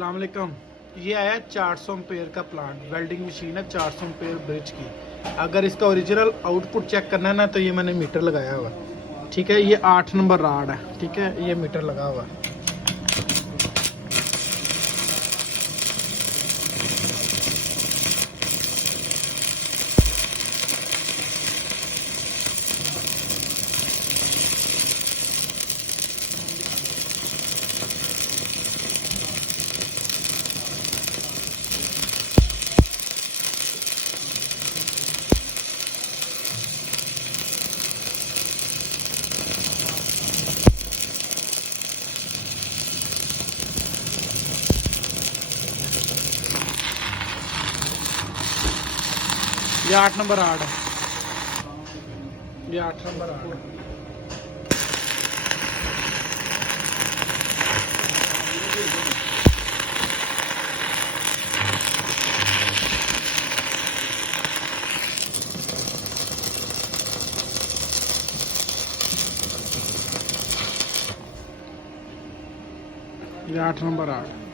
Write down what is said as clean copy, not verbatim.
अस्सलाम वालेकुम। ये आया 400 एम्पेयर का प्लांट, वेल्डिंग मशीन है 400 एम्पेयर ब्रिज की। अगर इसका ओरिजिनल आउटपुट चेक करना है ना तो ये मैंने मीटर लगाया हुआ, ठीक है। ये 8 नंबर राड है, ठीक है। ये मीटर लगा हुआ है। ये 8 नंबर राड है, ये 8 नंबर राड है। ये 8 नंबर राड।